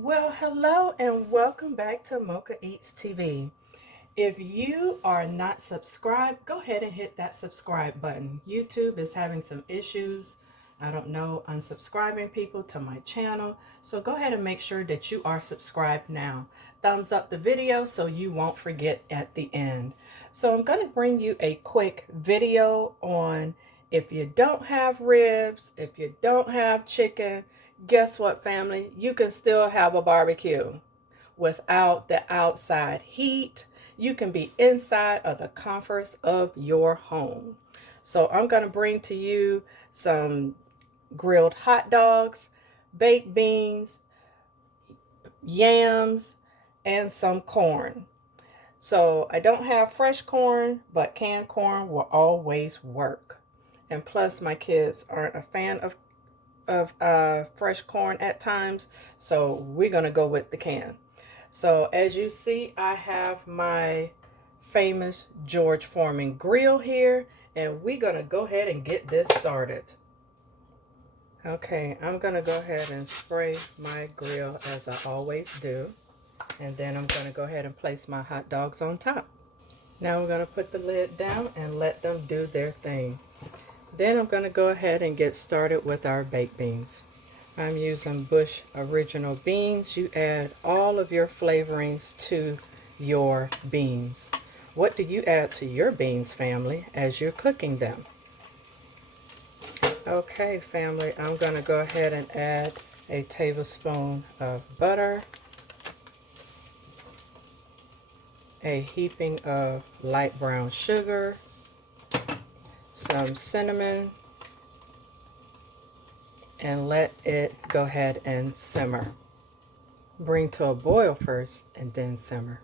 Well, hello and welcome back to Mochaeatstv. If you are not subscribed, go ahead and hit that subscribe button. YouTube is having some issues, I don't know, unsubscribing people to my channel. So go ahead and make sure that you are subscribed now. Thumbs up the video so you won't forget at the end. So I'm going to bring you a quick video on if you don't have ribs, if you don't have chicken, guess what, family? You can still have a barbecue without the outside heat. You can be inside of the comforts of your home. So I'm going to bring to you some grilled hot dogs, baked beans, yams, and some corn. So I don't have fresh corn, but canned corn will always work. And plus my kids aren't a fan of fresh corn at times, so we're gonna go with the can. So as you see, I have my famous George Foreman grill here, and we're gonna go ahead and get this started. Okay, I'm gonna go ahead and spray my grill as I always do, and then I'm gonna go ahead and place my hot dogs on top. Now we're gonna put the lid down and let them do their thing. Then I'm going to go ahead and get started with our baked beans. I'm using Bush Original beans. You add all of your flavorings to your beans. What do you add to your beans, family, as you're cooking them? Okay, family, I'm going to go ahead and add a tablespoon of butter, a heaping of light brown sugar, some cinnamon, and let it go ahead and simmer. Bring to a boil first and then simmer.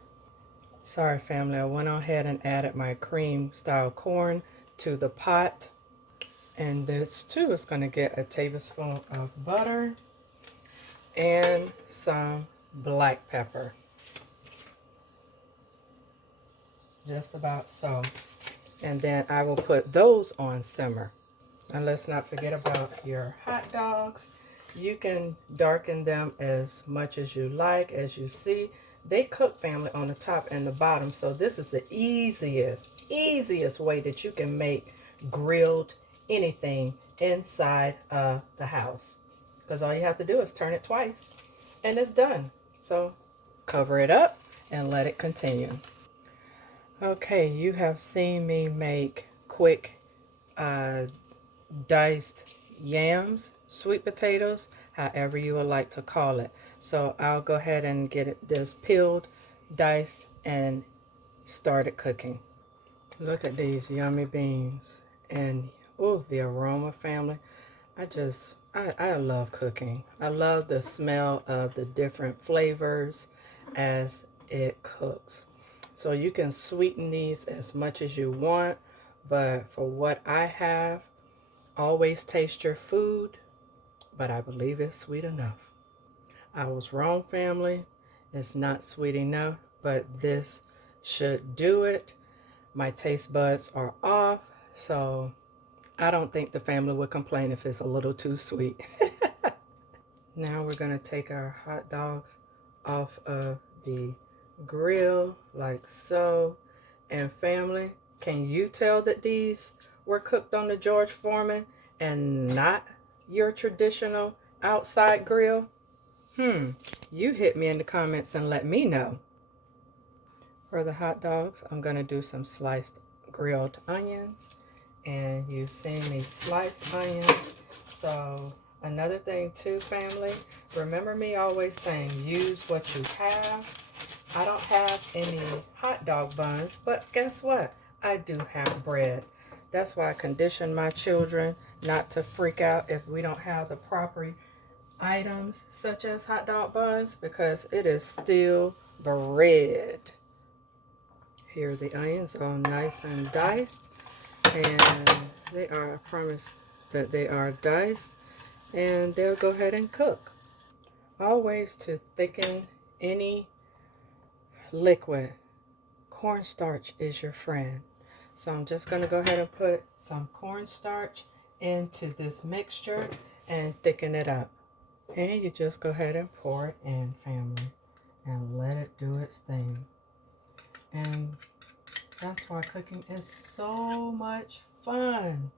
Sorry, family, I went ahead and added my cream style corn to the pot. And this too is going to get a tablespoon of butter and some black pepper. Just about so. And then I will put those on simmer. And let's not forget about your hot dogs. You can darken them as much as you like. As you see, they cook, family, on the top and the bottom. So this is the easiest way that you can make grilled anything inside of the house. Because all you have to do is turn it twice and it's done. So cover it up and let it continue. Okay, you have seen me make quick diced yams, sweet potatoes, however you would like to call it. So I'll go ahead and get this peeled, diced, and started cooking. Look at these yummy beans. And oh, the aroma, family. I love cooking. I love the smell of the different flavors as it cooks. So you can sweeten these as much as you want, but for what I have, always taste your food, but I believe it's sweet enough. I was wrong, family. It's not sweet enough, but this should do it. My taste buds are off, so I don't think the family would complain if it's a little too sweet. Now we're going to take our hot dogs off of the grill like so. And family, can you tell that these were cooked on the George Foreman and not your traditional outside grill? You hit me in the comments and let me know. For the hot dogs, I'm going to do some sliced grilled onions. And you've seen me slice onions. So another thing too, family, remember me always saying use what you have. I don't have any hot dog buns, but guess what? I do have bread. That's why I condition my children not to freak out if we don't have the proper items such as hot dog buns, because it is still bread. Here are the onions, all nice and diced. And they are, I promise that they are diced. And they'll go ahead and cook. Always to thicken any liquid, cornstarch is your friend. So I'm just going to go ahead and put some cornstarch into this mixture and thicken it up. And you just go ahead and pour it in, family, and let it do its thing. And that's why cooking is so much fun.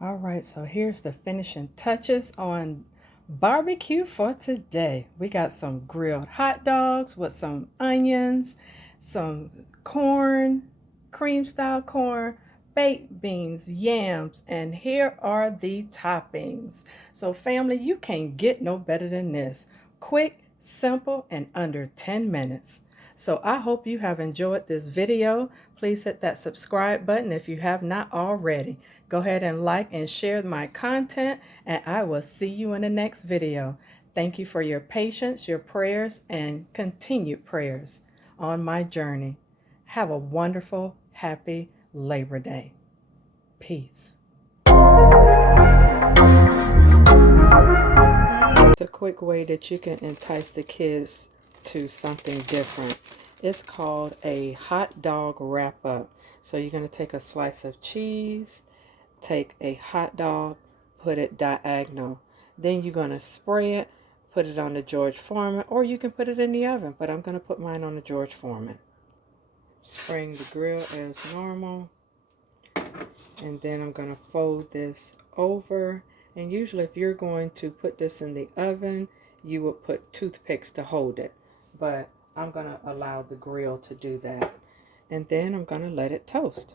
All right, so here's the finishing touches on barbecue for today. We got some grilled hot dogs with some onions, some corn, cream style corn, baked beans, yams, and here are the toppings. So family, you can't get no better than this. Quick, simple, and under 10 minutes. So I hope you have enjoyed this video. Please hit that subscribe button if you have not already. Go ahead and like and share my content, and I will see you in the next video. Thank you for your patience, your prayers, and continued prayers on my journey. Have a wonderful, happy Labor Day. Peace. It's a quick way that you can entice the kids to something different. It's called a hot dog wrap up. So you're going to take a slice of cheese, take a hot dog, put it diagonal. Then you're going to spray it, put it on the George Foreman, or you can put it in the oven, but I'm going to put mine on the George Foreman. Spraying the grill as normal. And then I'm going to fold this over. And usually if you're going to put this in the oven, you would put toothpicks to hold it. But I'm going to allow the grill to do that. And then I'm going to let it toast.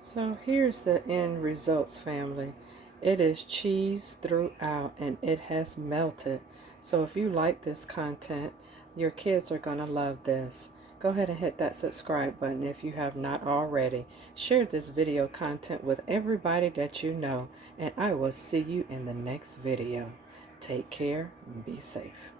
So here's the end results, family. It is cheese throughout and it has melted. So if you like this content, your kids are going to love this. Go ahead and hit that subscribe button if you have not already. Share this video content with everybody that you know, and I will see you in the next video. Take care and be safe.